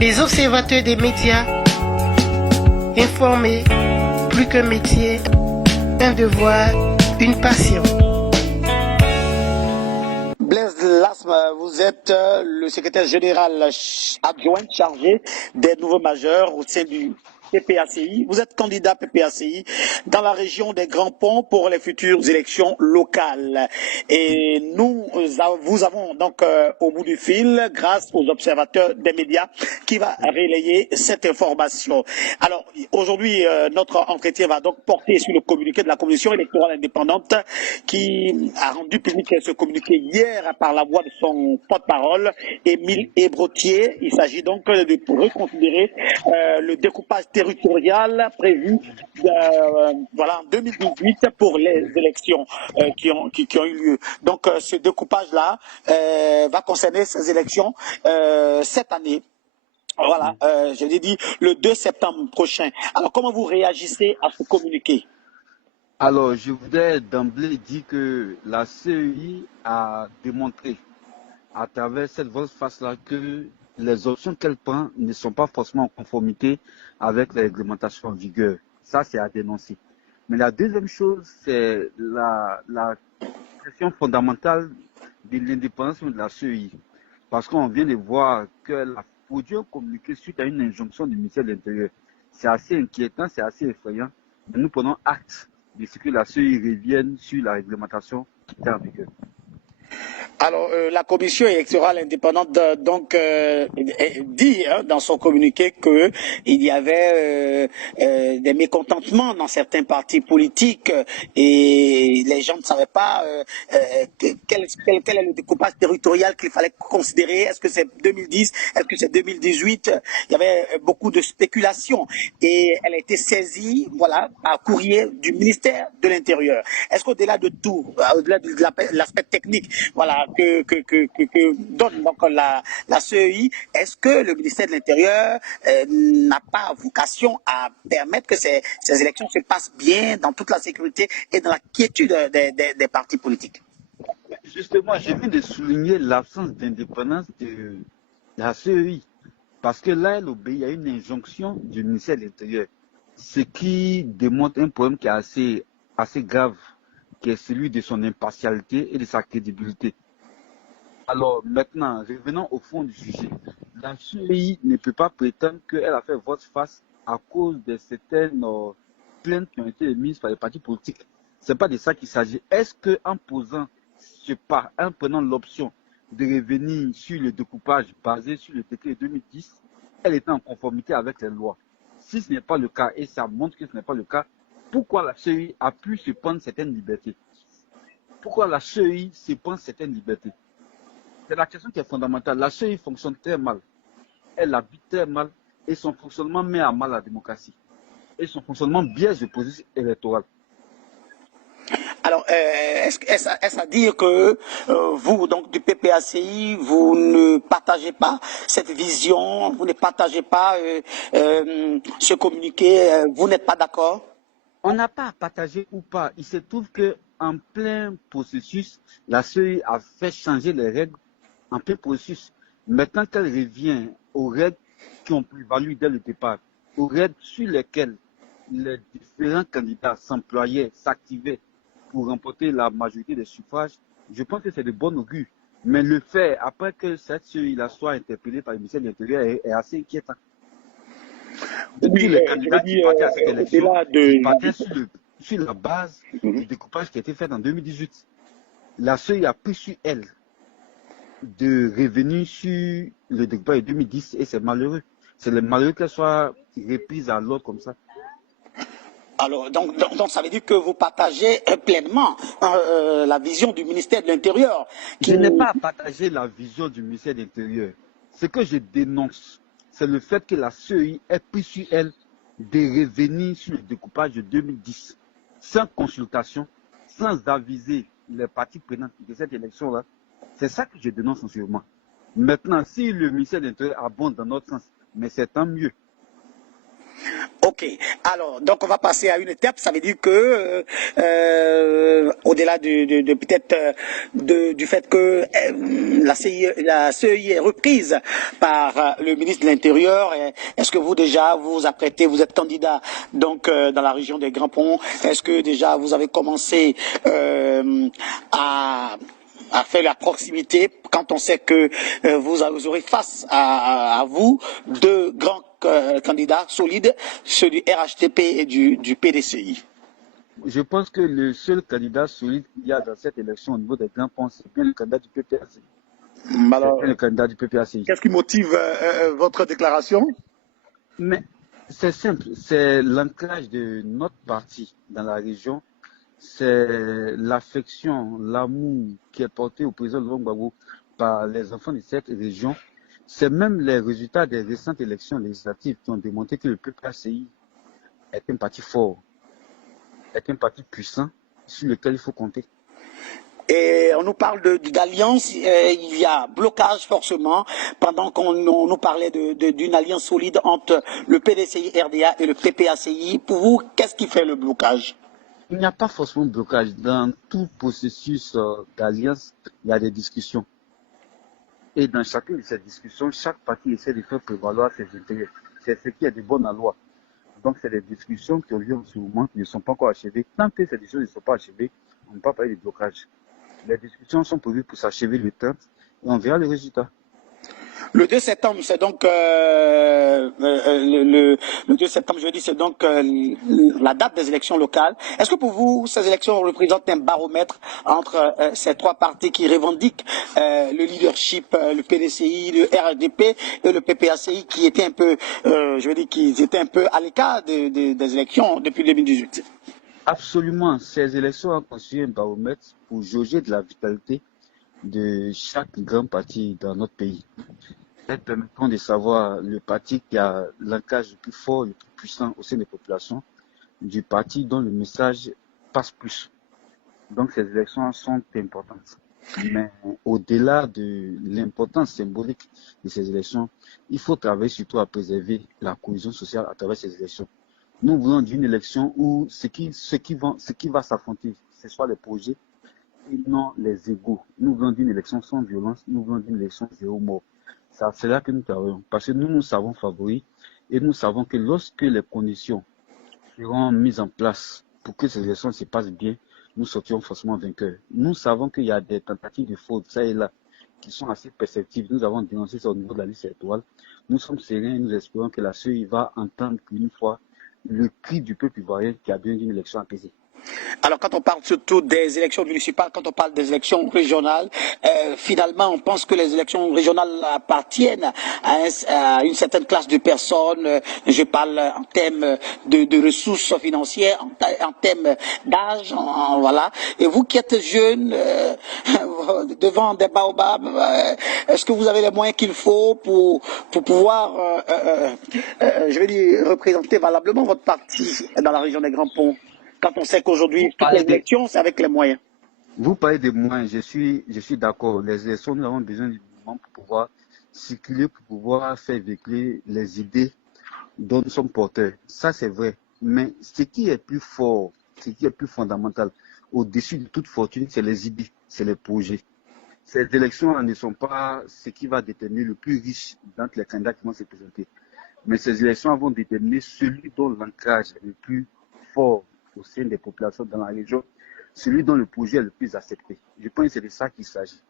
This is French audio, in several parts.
Les observateurs des médias, informer, plus qu'un métier, un devoir, une passion. Blaise Lasme, vous êtes le secrétaire général adjoint chargé des nouveaux majeurs au sein du PPACI. Vous êtes candidat PPACI dans la région des Grands Ponts pour les futures élections locales. Et vous avons donc au bout du fil, grâce aux observateurs des médias, qui va relayer cette information. Alors, aujourd'hui, notre entretien va donc porter sur le communiqué de la Commission électorale indépendante qui a rendu public ce communiqué hier par la voix de son porte-parole, Émile Ébrotier. Il s'agit donc de reconsidérer le découpage territorial prévu en 2018 pour les élections qui ont eu lieu. Donc ce découpage-là va concerner ces élections cette année. Voilà, je l'ai dit, le 2 septembre prochain. Alors comment vous réagissez à ce communiqué? Alors, je voudrais d'emblée dire que la CEI a démontré à travers cette volte-face-là que les options qu'elle prend ne sont pas forcément en conformité avec les réglementations en vigueur. Ça, c'est à dénoncer. Mais la deuxième chose, c'est la question fondamentale de l'indépendance de la CEI. Parce qu'on vient de voir qu'elle a produit un communiqué suite à une injonction du ministère de l'Intérieur. C'est assez inquiétant, c'est assez effrayant. Mais nous prenons acte de ce que la CEI revienne sur la réglementation qui est en vigueur. Alors, la commission électorale indépendante dit dans son communiqué que il y avait des mécontentements dans certains partis politiques et les gens ne savaient pas quel est le découpage territorial qu'il fallait considérer. Est-ce que c'est 2010? Est-ce que c'est 2018? Il y avait beaucoup de spéculations et elle a été saisie, par courrier du ministère de l'Intérieur. Est-ce qu'au-delà de tout, au-delà de l'aspect technique, que donne donc la CEI, est-ce que le ministère de l'Intérieur n'a pas vocation à permettre que ces élections se passent bien dans toute la sécurité et dans la quiétude des partis politiques? Justement, j'ai envie de souligner l'absence d'indépendance de la CEI. Parce que là, elle obéit à une injonction du ministère de l'Intérieur. Ce qui démontre un problème qui est assez grave, qui est celui de son impartialité et de sa crédibilité. Alors maintenant, revenons au fond du sujet. La CEI ne peut pas prétendre qu'elle a fait volte-face à cause de certaines plaintes qui ont été émises par les partis politiques. Ce n'est pas de ça qu'il s'agit. Est-ce qu'en posant ce pas, en prenant l'option de revenir sur le découpage basé sur le décret de 2010, elle était en conformité avec les lois? Si ce n'est pas le cas, et ça montre que ce n'est pas le cas, pourquoi la CEI a pu se prendre certaines libertés? Pourquoi la CEI se prend certaines libertés? C'est la question qui est fondamentale. La CEI fonctionne très mal. Elle habite très mal et son fonctionnement met à mal la démocratie. Et son fonctionnement biaise le processus électoral. Alors, est-ce à dire que vous, donc du PPACI, vous ne partagez pas cette vision, vous ne partagez pas ce communiqué, vous n'êtes pas d'accord? On n'a pas à partager ou pas. Il se trouve qu'en plein processus, la CEI a fait changer les règles en plein processus. Maintenant qu'elle revient aux règles qui ont prévalu dès le départ, aux règles sur lesquelles les différents candidats s'employaient, s'activaient pour remporter la majorité des suffrages, je pense que c'est de bon augure. Mais le fait, après que cette CEI-là soit interpellée par le ministère de l'Intérieur, est assez inquiétant. Oui, Les candidats qui partaient à cette élection, ils partaient sur la base du découpage qui a été fait en 2018. La CEI a pris sur elle de revenir sur le découpage de 2010 et c'est malheureux. C'est malheureux qu'elle soit reprise à l'ordre comme ça. Alors, donc, ça veut dire que vous partagez pleinement la vision du ministère de l'Intérieur. Je n'ai pas partagé la vision du ministère de l'Intérieur. Ce que je dénonce, c'est le fait que la CEI ait pris sur elle de revenir sur le découpage de 2010, sans consultation, sans aviser les parties prenantes de cette élection-là. C'est ça que je dénonce en ce moment. Maintenant, si le ministère de l'Intérieur abonde dans notre sens, mais c'est tant mieux. Ok, alors donc on va passer à une étape, ça veut dire que au-delà de peut-être du fait que la CEI est reprise par le ministre de l'Intérieur, est-ce que vous déjà vous apprêtez, vous êtes candidat donc dans la région des Grands Ponts, est-ce que déjà vous avez commencé à faire la proximité quand on sait que vous aurez face à vous deux grands candidats solides, ceux du RHTP et du PDCI. Je pense que le seul candidat solide qu'il y a dans cette élection au niveau des grands ponts, c'est bien le candidat du PPACI. C'est Alors, bien le candidat du PPACI. qu'est-ce qui motive votre déclaration? Mais c'est simple, c'est l'ancrage de notre parti dans la région, c'est l'affection, l'amour qui est porté au président Laurent Gbagbo par les enfants de cette région. C'est même les résultats des récentes élections législatives qui ont démontré que le PPACI est un parti fort, est un parti puissant sur lequel il faut compter. Et on nous parle d'alliance, il y a blocage forcément, pendant qu'on nous parlait d'une alliance solide entre le PDCI RDA et le PPACI. Pour vous, qu'est-ce qui fait le blocage? Il n'y a pas forcément de blocage. Dans tout processus d'alliance, il y a des discussions. Et dans chacune de ces discussions, chaque parti essaie de faire prévaloir ses intérêts. C'est ce qui est de bon à loi. Donc, c'est des discussions qui ont lieu en ce moment, qui ne sont pas encore achevées. Tant que ces discussions ne sont pas achevées, on ne peut pas parler de blocage. Les discussions sont prévues pour s'achever le 30 et on verra le résultat. Le 2 septembre, c'est donc le 2 septembre, je dis, c'est donc la date des élections locales. Est-ce que pour vous, ces élections représentent un baromètre entre ces trois partis qui revendiquent le leadership, le PDCI, le RHDP et le PPACI, qui étaient un peu, je veux dire, qui étaient un peu à l'écart des élections depuis 2018? Absolument, ces élections ont constitué un baromètre pour jauger de la vitalité de chaque grand parti dans notre pays. Elles permettront de savoir le parti qui a l'ancrage le plus fort, le plus puissant au sein des populations, du parti dont le message passe plus. Donc ces élections sont importantes. Mais au-delà de l'importance symbolique de ces élections, il faut travailler surtout à préserver la cohésion sociale à travers ces élections. Nous voulons d'une élection où ce qui va s'affronter, ce soit les projets et non les égaux. Nous voulons d'une élection sans violence, nous voulons d'une élection zéro mort. C'est là que nous travaillons. Parce que nous savons favoris et nous savons que lorsque les conditions seront mises en place pour que ces élections se passent bien, nous sortirons forcément vainqueurs. Nous savons qu'il y a des tentatives de fraude, ça et là, qui sont assez perceptibles. Nous avons dénoncé ça au niveau de la liste étoile. Nous sommes sereins et nous espérons que la CEI va entendre une fois le cri du peuple ivoirien qui a besoin d'une élection apaisée. Alors, quand on parle surtout des élections municipales, quand on parle des élections régionales, finalement, on pense que les élections régionales appartiennent à une certaine classe de personnes. Je parle en termes de ressources financières, en termes d'âge, voilà. Et vous qui êtes jeune, devant des baobabs, est-ce que vous avez les moyens qu'il faut pour pouvoir, je vais dire, représenter valablement votre parti dans la région des Grands Ponts? Quand on sait qu'aujourd'hui, toutes les élections, c'est avec les moyens. Vous parlez des moyens, je suis d'accord. Les élections, nous avons besoin du mouvement pour pouvoir circuler, pour pouvoir faire véhiculer les idées dont nous sommes porteurs. Ça, c'est vrai. Mais ce qui est plus fort, ce qui est plus fondamental, au-dessus de toute fortune, c'est les idées, c'est les projets. Ces élections ne sont pas ce qui va déterminer le plus riche d'entre les candidats qui vont se présenter. Mais ces élections vont déterminer celui dont l'ancrage est le plus fort au sein des populations dans la région, celui dont le projet est le plus accepté. Je pense que c'est de ça qu'il s'agit.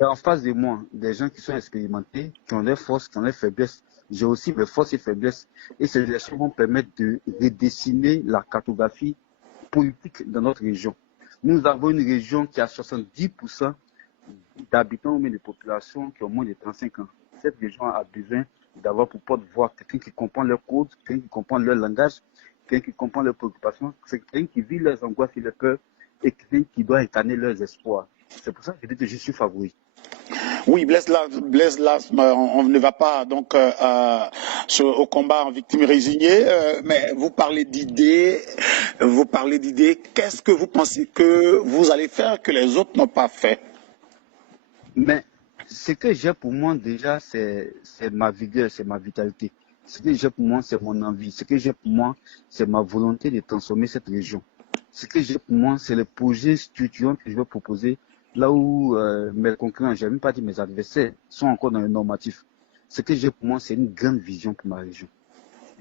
J'ai en face de moi des gens qui sont expérimentés, qui ont leurs forces, qui ont leurs faiblesses. J'ai aussi mes forces et faiblesses. Et ces élections vont permettre de redessiner la cartographie politique dans notre région. Nous avons une région qui a 70% d'habitants ou même de populations qui ont moins de 35 ans. Cette région a besoin d'avoir pour porte-voix quelqu'un qui comprend leur code, quelqu'un qui comprend leur langage, quelqu'un qui comprend leurs préoccupations, c'est quelqu'un qui vit leurs angoisses et leurs peurs et quelqu'un qui doit incarner leurs espoirs. C'est pour ça que je dis que je suis favori. Oui, Blaise Las, on ne va pas donc au combat en victime résignée, mais vous parlez d'idées, Qu'est-ce que vous pensez que vous allez faire que les autres n'ont pas fait? Mais ce que j'ai pour moi déjà, c'est ma vigueur, c'est ma vitalité. Ce que j'ai pour moi, c'est mon envie. Ce que j'ai pour moi, c'est ma volonté de transformer cette région. Ce que j'ai pour moi, c'est le projet structurant que je vais proposer là où mes concurrents, je n'ai même pas dit mes adversaires, sont encore dans le normatif. Ce que j'ai pour moi, c'est une grande vision pour ma région.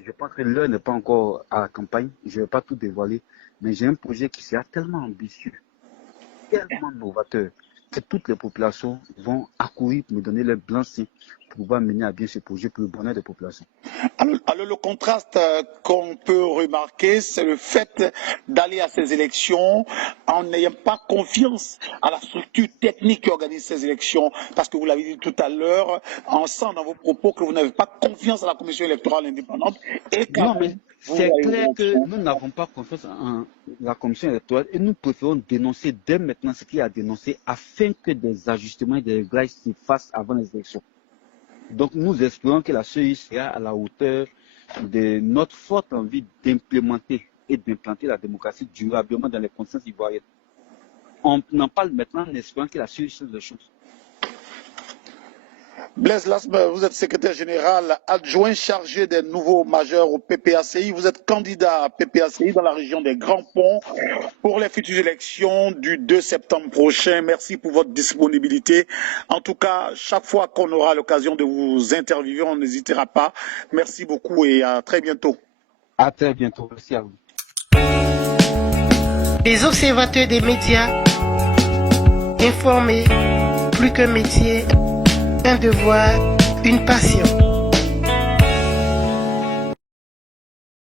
Je pense que l'heure n'est pas encore à la campagne, je ne vais pas tout dévoiler, mais j'ai un projet qui sera tellement ambitieux, tellement novateur, que toutes les populations vont accourir pour me donner leur blanc-seing pour pouvoir mener à bien ce projet pour le bonheur des populations. Alors, le contraste qu'on peut remarquer, c'est le fait d'aller à ces élections en n'ayant pas confiance à la structure technique qui organise ces élections, parce que vous l'avez dit tout à l'heure, on sent dans vos propos que vous n'avez pas confiance à la commission électorale indépendante. Et Non, mais c'est clair que nous n'avons pas confiance en la commission électorale et nous préférons dénoncer dès maintenant ce qu'il y a à dénoncer afin que des ajustements et des réglages se fassent avant les élections. Donc nous espérons que la CEI sera à la hauteur de notre forte envie d'implémenter et d'implanter la démocratie durablement dans les consciences ivoiriennes. On en parle maintenant en espérant que la CEI change les choses. Blaise Lasme, vous êtes secrétaire général adjoint chargé des nouveaux majeurs au PPACI. Vous êtes candidat à PPACI dans la région des Grands Ponts pour les futures élections du 2 septembre prochain. Merci pour votre disponibilité. En tout cas, chaque fois qu'on aura l'occasion de vous interviewer, on n'hésitera pas. Merci beaucoup et à très bientôt. À très bientôt. Merci à vous. Les observateurs des médias, informés, plus qu'un métier, un devoir, une passion.